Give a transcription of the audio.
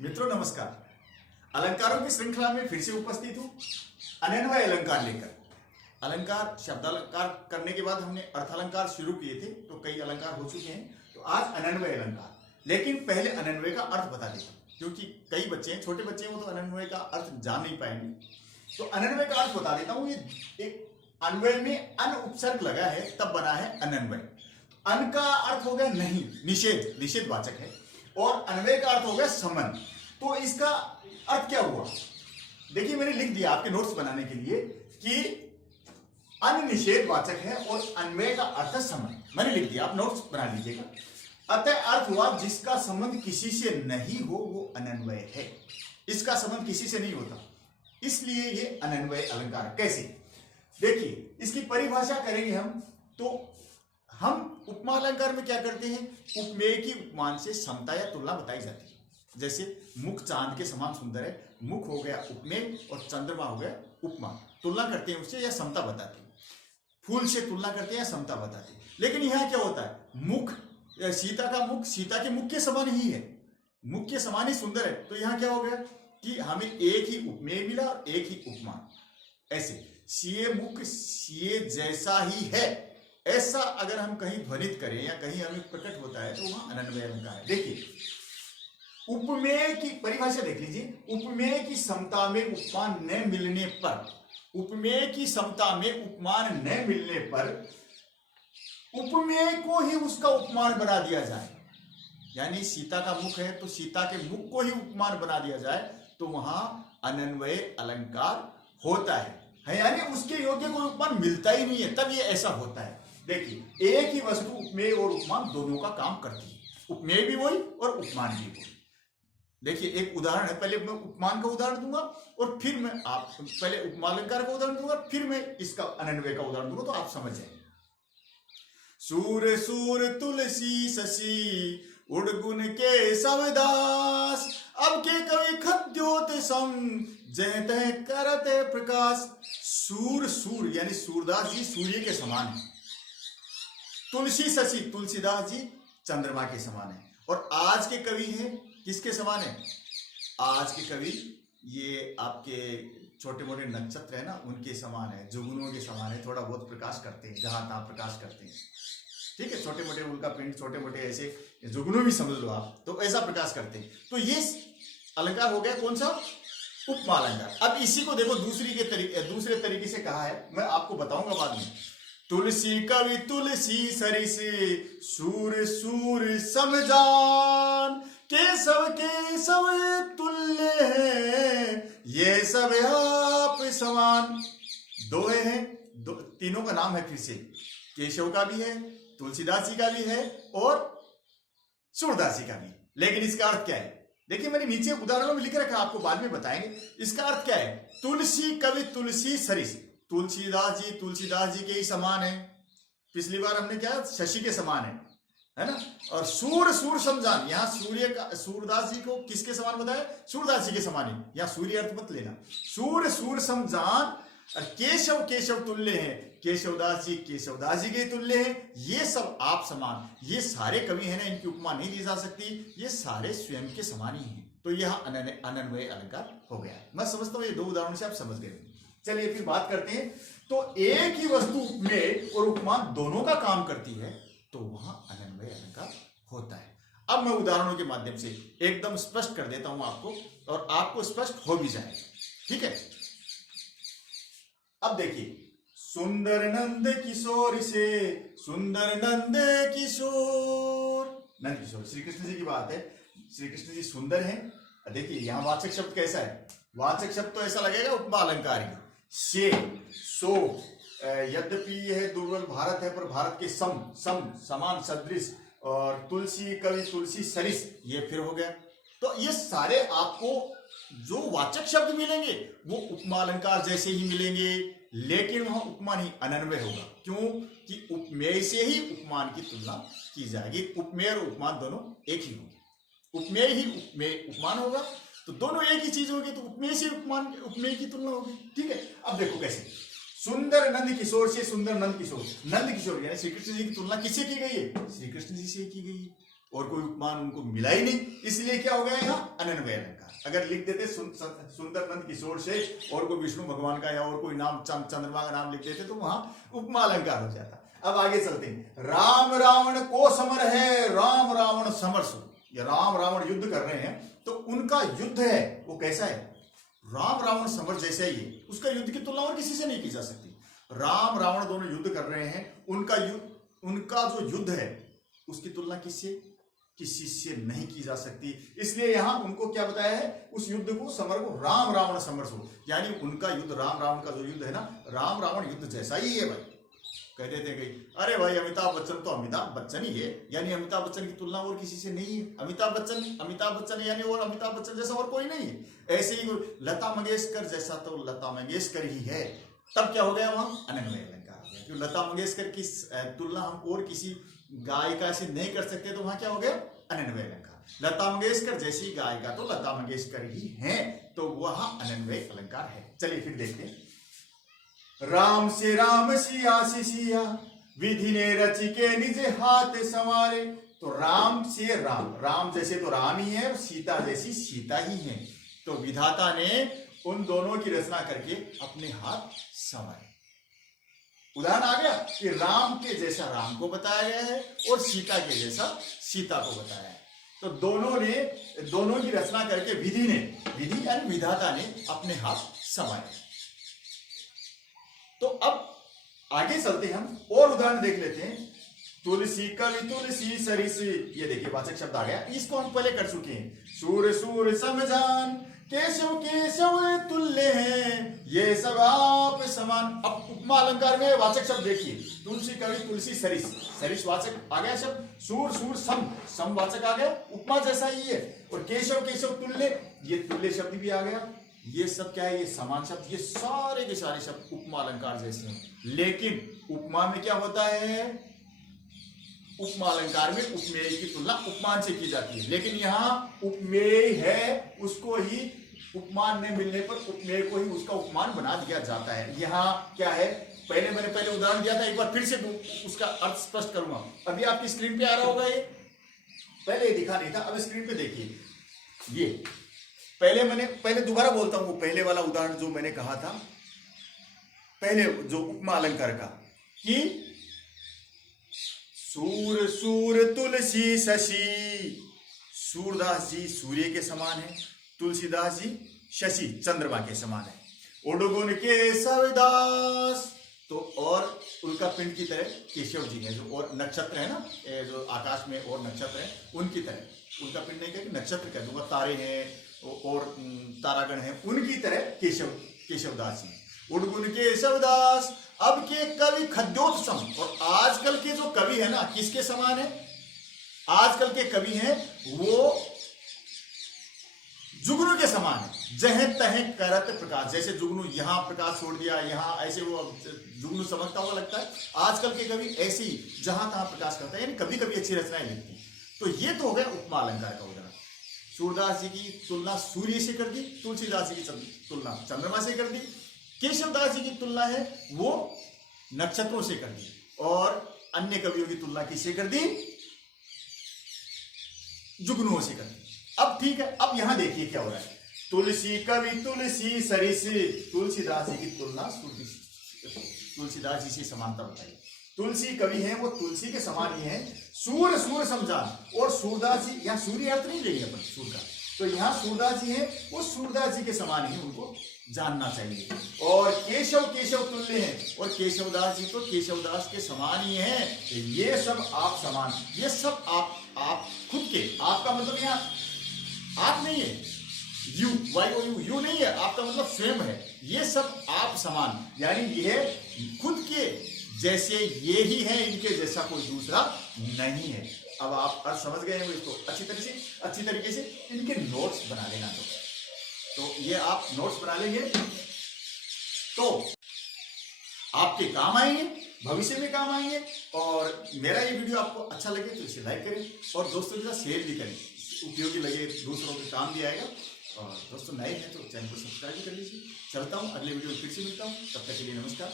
मित्रों नमस्कार। अलंकारों की श्रृंखला में फिर से उपस्थित हूं अनन्वय अलंकार लेकर। अलंकार शब्द अलंकार करने के बाद हमने अर्थालंकार शुरू किए थे, तो कई अलंकार हो चुके हैं। तो आज अनन्वय अलंकार, लेकिन पहले अनन्वय का अर्थ बता देता हूं, क्योंकि कई बच्चे हैं, छोटे बच्चे हैं, वो तो अनन्वय का अर्थ जान नहीं पाएंगे। तो अनन्वय का अर्थ बता देता हूं। ये एक अन्वय में अन उपसर्ग लगा है, तब बना है अनन्वय। अन का अर्थ हो गया नहीं, निषेध, निषेधवाचक है, और अन्वय का अर्थ हो गया संबंध। तो इसका अर्थ क्या हुआ, देखिए मैंने लिख दिया आपके नोट्स बनाने के लिए कि अन निषेधवाचक है और अन्वय का अर्थ संबंध। मैंने लिख दिया, आप नोट्स बना लीजिएगा। अतः अर्थ हुआ जिसका संबंध किसी से नहीं हो वो अनन्वय है। इसका संबंध किसी से नहीं होता, इसलिए ये अनन्वय अलंकार। कैसे, देखिए इसकी परिभाषा करेंगे हम। तो हम उपमा अलंकार में क्या करते हैं, उपमेय की उपमान से समता या तुलना बताई जाती है। जैसे मुख चांद के समान सुंदर है, मुख हो गया उपमेय और चंद्रमा हो गया उपमा। तुलना करते हैं उससे या समता बताते हैं। फूल से तुलना करते हैं या समता बताते हैं। लेकिन यहाँ क्या होता है, मुख, सीता का मुख सीता के मुख के समान ही है, मुख के समान ही सुंदर है। तो यहाँ क्या हो गया कि हमें एक ही उपमेय मिला और एक ही उपमा। ऐसे सीए मुख सीए जैसा ही है, ऐसा अगर हम कहीं ध्वनित करें या कहीं हमें प्रकट होता है तो वहां अनन्वय अलंकार है। देखिए उपमेय की परिभाषा देख लीजिए। उपमेय की समता में उपमान न मिलने पर, उपमेय की समता में उपमान न मिलने पर उपमेय को ही उसका उपमान बना दिया जाए। यानी सीता का मुख है तो सीता के मुख को ही उपमान बना दिया जाए, तो वहां अनन्वय अलंकार होता है। यानी उसके योग्य कोई उपमान मिलता ही नहीं है, तब ये ऐसा होता है। देखिए एक ही वस्तु उपमेय और उपमान दोनों का काम करती है, उपमेय भी वही और उपमान भी वही। देखिए एक उदाहरण है, पहले मैं उपमान का उदाहरण दूंगा और फिर मैं आप पहले उपमालंकार का उदाहरण दूंगा, फिर मैं इसका अनन्वय का उदाहरण दूंगा, तो आप समझ जाएंगे। सूर सूर तुलसी शशि उड़गुन के सवदास, अब के कवि खद्योत सम जय तय करते प्रकाश। सूर सूर यानी सूरदास जी सूर्य के समान है, तुलसी शशि तुलसीदास जी चंद्रमा के समान है, और आज के कवि हैं किसके समान है, आज के कवि ये आपके छोटे मोटे नक्षत्र है ना, उनके समान है, जुगनुओं के समान है। थोड़ा बहुत प्रकाश करते हैं, जहां तहां प्रकाश करते हैं, ठीक है, छोटे मोटे उल्का पिंड, छोटे मोटे ऐसे जुगनू भी समझ लो आप, तो ऐसा प्रकाश करते हैं। तो ये अलंकार हो गया कौन सा, उपमा अलंकार। अब इसी को देखो दूसरे तरीके से कहा है, मैं आपको बताऊंगा बाद में। तुलसी कवि तुलसी सरिस सूर सूर समजान, केशव तुल्य है ये सब आप समान। दो हैं, तीनों का नाम है फिर से, केशव का भी है, तुलसीदास जी का भी है और सूरदास जी का भी। लेकिन इसका अर्थ क्या है, देखिए मैंने नीचे उदाहरणों में लिख रखा है, आपको बाद में बताएंगे। इसका अर्थ क्या है, तुलसी कवि तुलसी सरिस, तुलसीदास जी के ही समान है। पिछली बार हमने क्या, शशि के समान है ना। और सूर सूर समझान, यहाँ सूर्य का, सूरदास जी को किसके समान बताया, सूरदास जी के समान है। यहाँ सूर्य अर्थ मत लेना, सूर सूर समझान। और केशव तुल्य है, केशवदास जी के तुल्य है। ये सब आप समान, ये सारे कवि हैं ना, इनकी उपमा नहीं दी जा सकती, ये सारे स्वयं के समान ही हैं। तो यह अनन्वय अलंकार हो गया। मैं समझता हूं ये दो उदाहरणों से आप समझ गए। चलिए फिर बात करते हैं। तो एक ही वस्तु उपमेय और उपमान दोनों का काम करती है, तो वहां अनन्वय अलंकार होता है। अब मैं उदाहरणों के माध्यम से एकदम स्पष्ट कर देता हूं आपको, और आपको स्पष्ट हो भी जाएगा, ठीक है। अब देखिए, सुंदर नंद किशोर से सुंदर नंद किशोर, नंद किशोर श्री कृष्ण जी की बात है। श्री कृष्ण जी सुंदर हैं। देखिए यहां वाचक शब्द कैसा है, वाचक शब्द तो ऐसा लगेगा उपमा अलंकार ही। से सो, यद्यपि यह दुर्बल भारत है पर भारत के सम समान सदृश, और तुलसी कवि तुलसी सरिस, ये फिर हो गया। तो ये सारे आपको जो वाचक शब्द मिलेंगे वो उपमा अलंकार जैसे ही मिलेंगे, लेकिन वहां उपमा नहीं अनन्वय होगा। क्यों कि उपमेय से ही उपमान की तुलना की जाएगी। उपमेय और उपमान दोनों एक ही होंगे, उपमेय ही उपमान होगा, तो दोनों एक ही चीज होगी, तो उपमेय से उपमेय की तुलना होगी, ठीक है। अब देखो कैसे, सुंदर नंद किशोर से सुंदर नंद किशोर यानी श्री कृष्ण जी की तुलना किससे की गई है, श्री कृष्ण जी से की गई है। और कोई उपमान उनको मिला ही नहीं, इसलिए क्या हो गया यहाँ अनन्वय अलंकार। अगर लिख देते सुंदर नंद किशोर से और कोई विष्णु भगवान का या और कोई नाम चंद्रमा का नाम लिख देते तो वहां उपमा अलंकार हो जाता। अब आगे चलते हैं। राम रावण को समर है, राम रावण समर सु। ये राम रावण युद्ध कर रहे हैं तो उनका युद्ध है वो कैसा है, राम रावण समर जैसा ही है, उसका युद्ध की तुलना और किसी से नहीं की जा सकती। राम रावण दोनों युद्ध कर रहे हैं, उनका जो युद्ध है उसकी तुलना किसी से नहीं की जा सकती। इसलिए यहां उनको क्या बताया है, उस युद्ध को समर को राम रावण समर सो, यानी उनका युद्ध राम रावण का जो युद्ध है ना, राम रावण युद्ध जैसा ही है भाई। कह देते हैं अरे भाई अमिताभ बच्चन तो अमिताभ बच्चन ही है, यानी अमिताभ बच्चन की तुलना और किसी से नहीं है। अमिताभ बच्चन यानी और अमिताभ बच्चन जैसा और कोई नहीं है। ऐसे ही लता मंगेशकर जैसा तो लता मंगेशकर ही है। तब क्या हो गया वहां अनन्वय अलंकार हो गया, क्योंकि लता मंगेशकर की तुलना हम और किसी गायिका से नहीं कर सकते, तो वहां क्या हो गया अनन्वय अलंकार। लता मंगेशकर जैसी गायिका तो लता मंगेशकर ही है, तो वहां अनन्वय अलंकार है। चलिए फिर देखते हैं। राम से राम सिया से सिया, विधि ने रचि के निज हाथ संवारे। तो राम से राम, राम जैसे तो राम ही है, सीता जैसी सीता ही है, तो विधाता ने उन दोनों की रचना करके अपने हाथ संवारे। उदाहरण आ गया कि राम के जैसा राम को बताया गया है और सीता के जैसा सीता को बताया है। तो दोनों की रचना करके विधि यानी विधाता ने अपने हाथ संवारे। तो अब आगे चलते हम और उदाहरण देख लेते हैं। तुलसी कवि तुलसी सरिस, ये देखिए वाचक शब्द आ गया, इसको हम पहले कर चुके हैं। सूर सूर समझान, केशव केशव तुल्य है, ये सब आप समान। अब उपमा अलंकार में वाचक शब्द देखिए, तुलसी कवि तुलसी सरिस, सरिस वाचक आ गया शब्द, सूर सूर सम वाचक आ गया, उपमा जैसा ही है। और केशव केशव तुल्य, ये तुल्य शब्द भी आ गया। ये सब क्या है, ये समान शब्द, ये सारे के सारे शब्द उपमा अलंकार जैसे हैं। लेकिन उपमा में क्या होता है, उपमा अलंकार में उपमेय की तुलना उपमान से की जाती है, लेकिन यहाँ उपमेय है उसको ही उपमान नहीं मिलने पर उपमेय को ही उसका उपमान बना दिया जाता है। यहाँ क्या है, मैंने उदाहरण दिया था, एक बार फिर से उसका अर्थ स्पष्ट करूंगा। अभी आपकी स्क्रीन पे आ रहा होगा, ये पहले दिखा नहीं था, अब स्क्रीन पे देखिए। ये पहले दोबारा बोलता हूं, वो पहले वाला उदाहरण जो मैंने कहा था, पहले जो उपमा अलंकार का, कि सूर सूर तुलसी शशि, सूरदास जी सूर्य के समान है, तुलसीदास जी शशि चंद्रमा के समान है। उडगुन के सविदास, तो और उल्का पिंड की तरह केशव जी है, जो और नक्षत्र है ना, जो आकाश में और नक्षत्र है उनकी तरह, उल्का पिंड नहीं कह, नक्षत्र कह दूंगा, तारे हैं और तारागण हैं, उनकी तरह केशवदास जी। उडगुन केशवदास, अब के कवि खद्योत्सम, और आजकल के जो कवि है ना किसके समान है, आजकल के कवि हैं वो जुगनू के समान है। जह तह करत प्रकाश, जैसे जुगनू यहां प्रकाश छोड़ दिया, यहां ऐसे वो जुगनू चमकता हुआ लगता है। आजकल के कवि ऐसे ही जहां तहां प्रकाश करता है, यानी कभी कभी अच्छी रचनाएं लिखती हैं। तो ये तो हो गया उपमा अलंकार का उदाहरण। सूरदास जी की तुलना सूर्य से कर दी, तुलसीदास जी की तुलना चंद्रमा से कर दी, केशवदास जी की तुलना है वो नक्षत्रों से कर दी, और अन्य कवियों की तुलना किससे कर दी, जुगनुओं से कर दी। अब ठीक है, अब यहां देखिए क्या हो रहा है। तुलसी कवि तुलसी सरिस, तुलसीदास जी की तुलना तुलसीदास जी से समानता बताई। तुलसी कवि हैं वो तुलसी के समान ही हैं, सूर सूर समझान, और सूरदास जी, यहाँ सूर्य अर्थ नहीं लेंगे अपन सूर का, तो यहाँ सूरदास जी हैं वो सूरदास जी के समान ही उनको जानना चाहिए। और केशव केशव तुल्य हैं, और केशवदास जी तो केशवदास के समान ही हैं। ये सब आप समान, ये सब आप खुद के, आपका मतलब यहाँ आप नहीं है, यू यू नहीं है, आपका मतलब स्वयं है। ये सब आप समान, यानी ये खुद के जैसे ये ही है, इनके जैसा कोई दूसरा नहीं है। अब आप अर्थ समझ गए हैं, इसको अच्छी तरीके से इनके नोट्स बना लेना। तो ये आप नोट्स बना लेंगे तो आपके काम आएंगे, भविष्य में काम आएंगे। और मेरा ये वीडियो आपको अच्छा लगे तो इसे लाइक करें और दोस्तों के साथ शेयर भी करें, उपयोगी लगे, दूसरों के काम भी आएगा। और दोस्तों नए हैं तो चैनल को सब्सक्राइब भी कर लीजिए। चलता हूँ, अगले वीडियो में फिर से मिलता हूँ, तब तक के लिए नमस्कार।